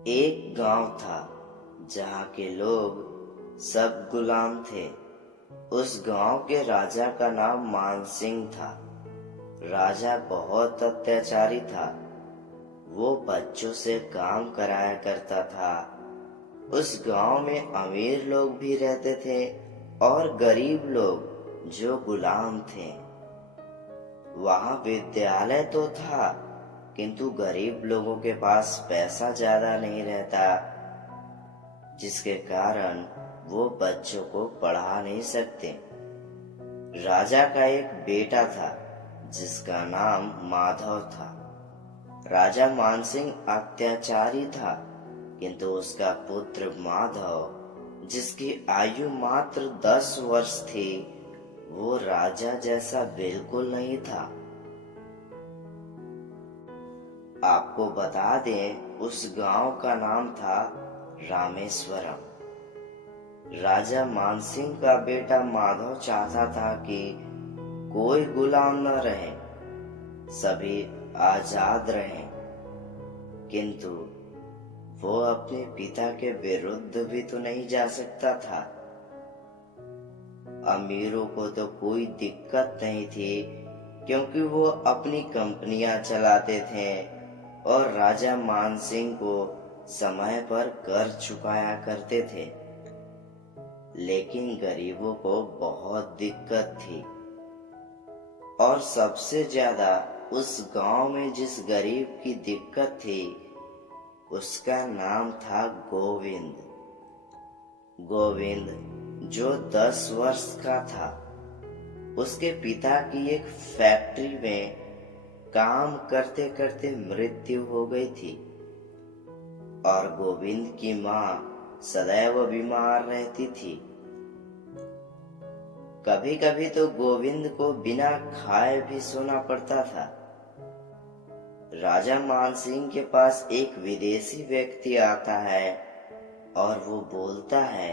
एक गांव था जहाँ के लोग सब गुलाम थे। उस गांव के राजा का नाम मानसिंह था। राजा बहुत अत्याचारी था। वो बच्चों से काम कराया करता था। उस गांव में अमीर लोग भी रहते थे और गरीब लोग जो गुलाम थे। वहाँ विद्यालय तो था, किंतु गरीब लोगों के पास पैसा ज्यादा नहीं रहता, जिसके कारण वो बच्चों को पढ़ा नहीं सकते। राजा का एक बेटा था जिसका नाम माधव था। राजा मानसिंह अत्याचारी था, किंतु उसका पुत्र माधव, जिसकी आयु मात्र 10 वर्ष थी, वो राजा जैसा बिल्कुल नहीं था। आपको बता दें, उस गांव का नाम था रामेश्वरम। राजा मानसिंह का बेटा माधव चाहता था कि कोई गुलाम न रहे, सभी आजाद रहें, किंतु वो अपने पिता के विरुद्ध भी तो नहीं जा सकता था। अमीरों को तो कोई दिक्कत नहीं थी, क्योंकि वो अपनी कंपनियां चलाते थे और राजा मानसिंह को समय पर कर चुकाया करते थे। लेकिन गरीबों को बहुत दिक्कत थी, और सबसे ज्यादा उस गांव में जिस गरीब की दिक्कत थी, उसका नाम था गोविंद। गोविंद जो 10 वर्ष का था, उसके पिता की एक फैक्ट्री में काम करते करते मृत्यु हो गई थी, और गोविंद की माँ सदैव बीमार रहती थी। कभी कभी तो गोविंद को बिना खाए भी सोना पड़ता था। राजा मानसिंह के पास एक विदेशी व्यक्ति आता है और वो बोलता है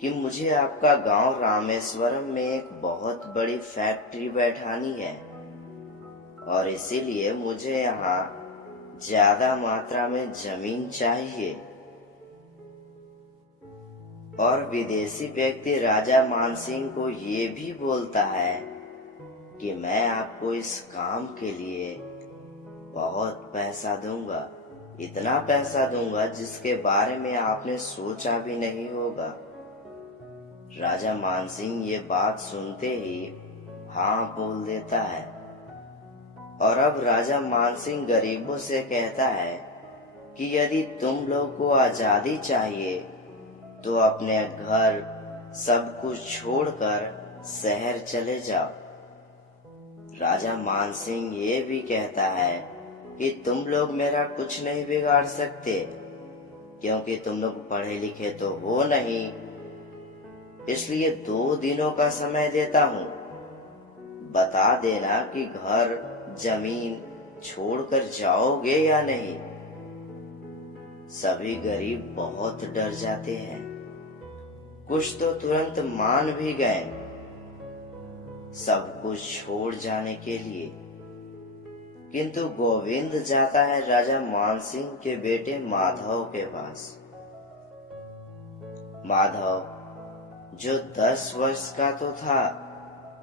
कि मुझे आपका गांव रामेश्वरम में एक बहुत बड़ी फैक्ट्री बैठानी है, और इसीलिए मुझे यहाँ ज्यादा मात्रा में जमीन चाहिए। और विदेशी व्यक्ति राजा मानसिंह को ये भी बोलता है कि मैं आपको इस काम के लिए बहुत पैसा दूंगा, इतना पैसा दूंगा जिसके बारे में आपने सोचा भी नहीं होगा। राजा मानसिंह ये बात सुनते ही हाँ बोल देता है, और अब राजा मानसिंह गरीबों से कहता है कि यदि तुम लोग को आजादी चाहिए तो अपने घर सब कुछ छोड़कर शहर चले जाओ। राजा मानसिंह ये भी कहता है कि तुम लोग मेरा कुछ नहीं बिगाड़ सकते, क्योंकि तुम लोग पढ़े लिखे तो हो नहीं, इसलिए 2 दिनों का समय देता हूँ। बता देना कि घर जमीन छोड़कर जाओगे या नहीं। सभी गरीब बहुत डर जाते हैं, कुछ तो तुरंत मान भी गए सब कुछ छोड़ जाने के लिए, किंतु गोविंद जाता है राजा मानसिंह के बेटे माधव के पास। माधव जो 10 वर्ष का तो था,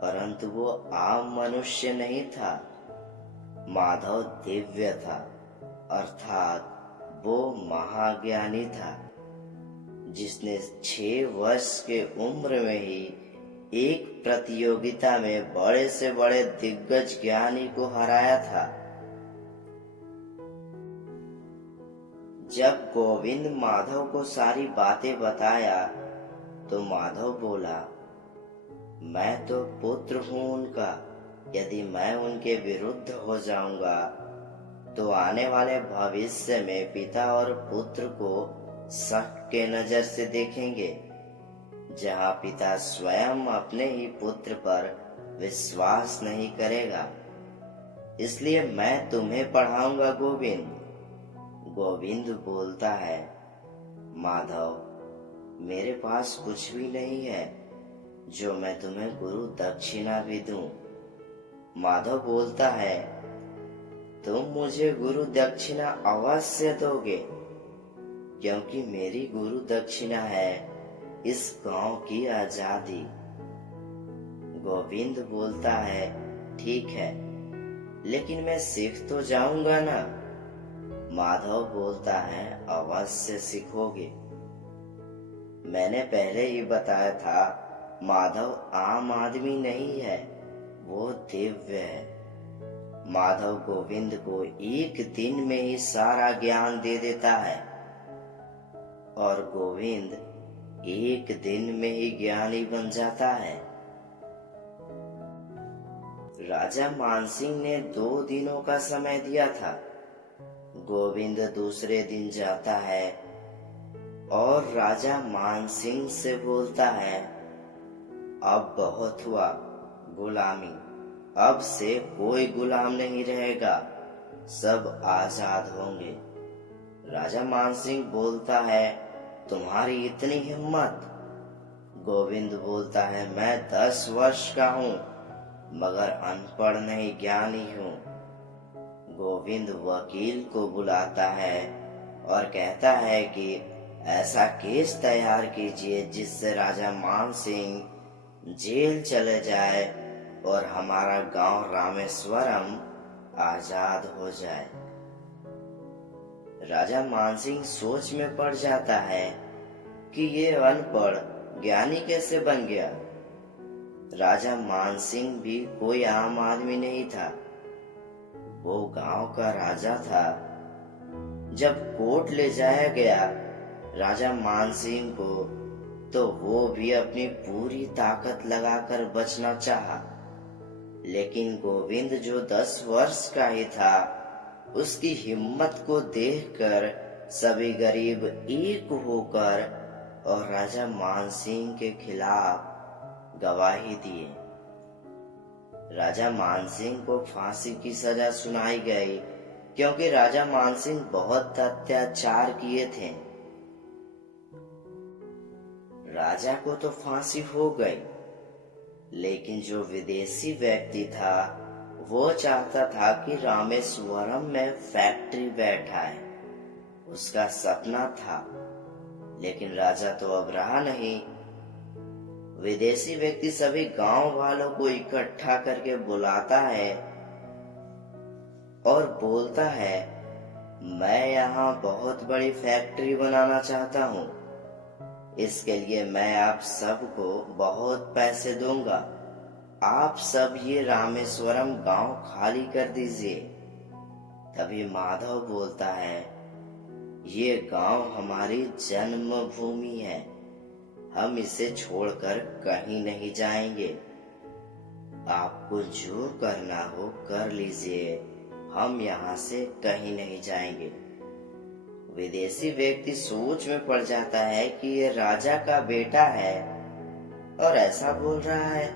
परंतु वो आम मनुष्य नहीं था। माधव दिव्य था, अर्थात वो महाज्ञानी था, जिसने 6 वर्ष के उम्र में ही एक प्रतियोगिता में बड़े से बड़े दिग्गज ज्ञानी को हराया था। जब गोविंद माधव को सारी बातें बताया तो माधव बोला, मैं तो पुत्र हूँ उनका, यदि मैं उनके विरुद्ध हो जाऊंगा तो आने वाले भविष्य में पिता और पुत्र को शक के नजर से देखेंगे, जहाँ पिता स्वयं अपने ही पुत्र पर विश्वास नहीं करेगा। इसलिए मैं तुम्हें पढ़ाऊंगा गोविंद। गोविंद बोलता है, माधव मेरे पास कुछ भी नहीं है जो मैं तुम्हें गुरु दक्षिणा भी दूं। माधव बोलता है, तुम मुझे गुरु दक्षिणा अवश्य दोगे, क्योंकि मेरी गुरु दक्षिणा है इस गांव की आजादी। गोविंद बोलता है, ठीक है, लेकिन मैं सीख तो जाऊंगा ना। माधव बोलता है, अवश्य सीखोगे। मैंने पहले ही बताया था, माधव आम आदमी नहीं है, वो दिव्य है। माधव गोविंद को एक दिन में ही सारा ज्ञान दे देता है और गोविंद एक दिन में ही ज्ञानी बन जाता है। राजा मानसिंह ने 2 दिनों का समय दिया था। गोविंद दूसरे दिन जाता है और राजा मानसिंह से बोलता है, अब बहुत हुआ गुलामी, अब से कोई गुलाम नहीं रहेगा, सब आजाद होंगे। राजा मानसिंह बोलता है, तुम्हारी इतनी हिम्मत? गोविंद बोलता है, मैं 10 वर्ष का हूँ, मगर अनपढ़ नहीं, ज्ञानी हूँ। गोविंद वकील को बुलाता है और कहता है कि ऐसा केस तैयार कीजिए जिससे राजा मानसिंह जेल चले जाए और हमारा गांव रामेश्वरम आजाद हो जाए। राजा मानसिंह सोच में पड़ जाता है कि ये अनपढ़ ज्ञानी कैसे बन गया। राजा मानसिंह भी कोई आम आदमी नहीं था, वो गांव का राजा था। जब कोर्ट ले जाया गया राजा मानसिंह को, तो वो भी अपनी पूरी ताकत लगाकर बचना चाहा, लेकिन गोविंद जो 10 वर्ष का ही था, उसकी हिम्मत को देखकर सभी गरीब एक होकर और राजा मानसिंह के खिलाफ गवाही दिए। राजा मानसिंह को फांसी की सजा सुनाई गई, क्योंकि राजा मानसिंह बहुत अत्याचार किए थे। राजा को तो फांसी हो गई, लेकिन जो विदेशी व्यक्ति था वो चाहता था कि रामेश्वरम में फैक्ट्री बैठाए। उसका सपना था, लेकिन राजा तो अब रहा नहीं। विदेशी व्यक्ति सभी गांव वालों को इकट्ठा करके बुलाता है और बोलता है, मैं यहाँ बहुत बड़ी फैक्ट्री बनाना चाहता हूँ। इसके लिए मैं आप सबको बहुत पैसे दूंगा। आप सब ये रामेश्वरम गांव खाली कर दीजिए। तभी माधव बोलता है, ये गांव हमारी जन्मभूमि है, हम इसे छोड़कर कहीं नहीं जाएंगे। आपको जो करना हो कर लीजिए, हम यहाँ से कहीं नहीं जाएंगे। विदेशी व्यक्ति सोच में पड़ जाता है कि ये राजा का बेटा है और ऐसा बोल रहा है।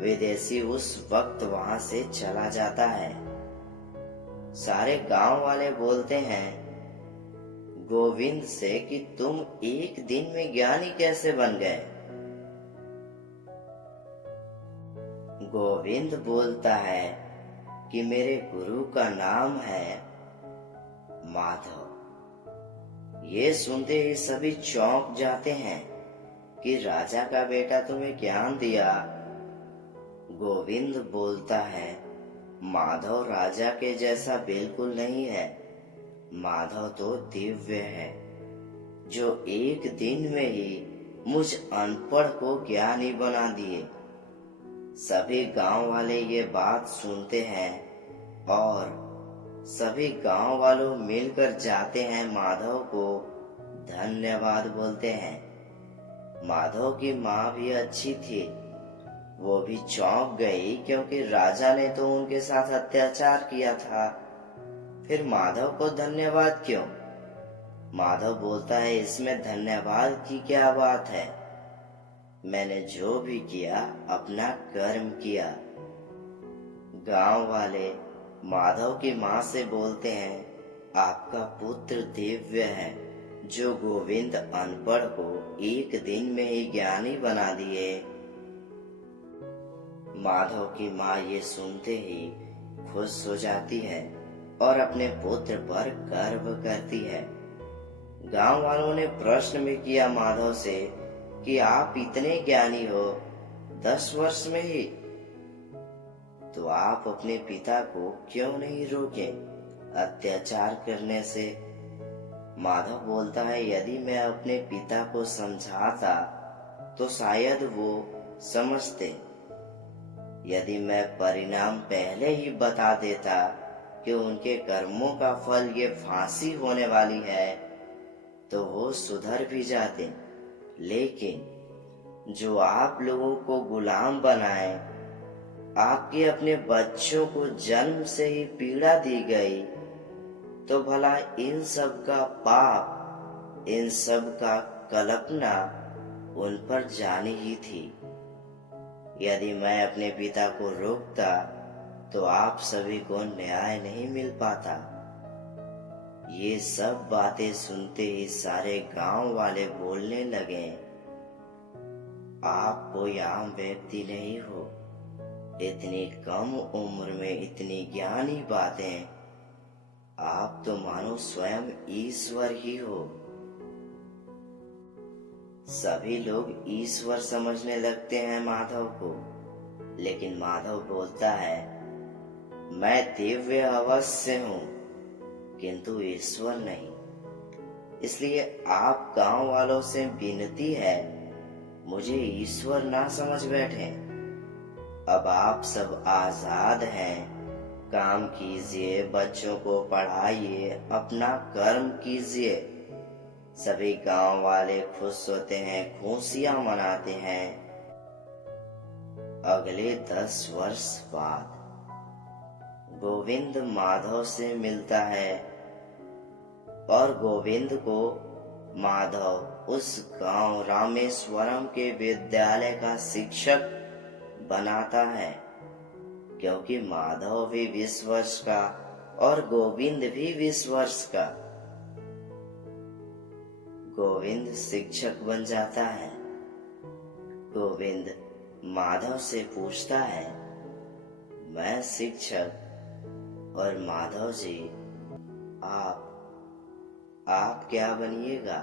विदेशी उस वक्त वहां से चला जाता है। सारे गांव वाले बोलते हैं गोविंद से कि तुम एक दिन में ज्ञानी कैसे बन गए। गोविंद बोलता है कि मेरे गुरु का नाम है माधव। ये सुनते ही सभी चौंक जाते हैं कि राजा का बेटा तुम्हें ज्ञान दिया। गोविंद बोलता है, माधव राजा के जैसा बिल्कुल नहीं है, माधव तो दिव्य है, जो एक दिन में ही मुझ अनपढ़ को ज्ञानी बना दिए। सभी गांव वाले ये बात सुनते हैं और सभी गांव वालों मिलकर जाते हैं, माधव को धन्यवाद बोलते हैं। माधव की माँ भी अच्छी थी, वो भी चौंक गई, क्योंकि राजा ने तो उनके साथ अत्याचार किया था। फिर माधव को धन्यवाद क्यों? माधव बोलता है, इसमें धन्यवाद की क्या बात है, मैंने जो भी किया अपना कर्म किया। गांव वाले माधव की माँ से बोलते हैं, आपका पुत्र दिव्य है, जो गोविंद अनपढ़ को एक दिन में ही ज्ञानी बना दिए। माधव की माँ ये सुनते ही खुश हो जाती है और अपने पुत्र पर गर्व करती है। गांव वालों ने प्रश्न में किया माधव से कि आप इतने ज्ञानी हो 10 वर्ष में ही, तो आप अपने पिता को क्यों नहीं रोके अत्याचार करने से। माधव बोलता है, यदि मैं अपने पिता को समझाता तो शायद वो समझते। यदि मैं परिणाम पहले ही बता देता कि उनके कर्मों का फल ये फांसी होने वाली है, तो वो सुधर भी जाते। लेकिन जो आप लोगों को गुलाम बनाए, आपके अपने बच्चों को जन्म से ही पीड़ा दी गई, तो भला इन सब का पाप, इन सब का कल्पना उन पर जानी ही थी। यदि मैं अपने पिता को रोकता तो आप सभी को न्याय नहीं मिल पाता। ये सब बातें सुनते ही सारे गांव वाले बोलने लगे, आप कोई आम व्यक्ति नहीं हो, इतनी कम उम्र में इतनी ज्ञानी बातें, आप तो मानो स्वयं ईश्वर ही हो। सभी लोग ईश्वर समझने लगते हैं माधव को, लेकिन माधव बोलता है, मैं दिव्य अवश्य हूँ किंतु ईश्वर नहीं। इसलिए आप गांव वालों से विनती है, मुझे ईश्वर ना समझ बैठे। अब आप सब आजाद हैं, काम कीजिए, बच्चों को पढ़ाइए, अपना कर्म कीजिए। सभी गांव वाले खुश होते हैं, खुशियां मनाते हैं। अगले 10 वर्ष बाद गोविंद माधव से मिलता है और गोविंद को माधव उस गांव रामेश्वरम के विद्यालय का शिक्षक बनाता है, क्योंकि माधव भी 20 वर्ष का और गोविंद भी 20 वर्ष का। गोविंद शिक्षक बन जाता है। गोविंद माधव से पूछता है, मैं शिक्षक और माधव जी आप क्या बनिएगा?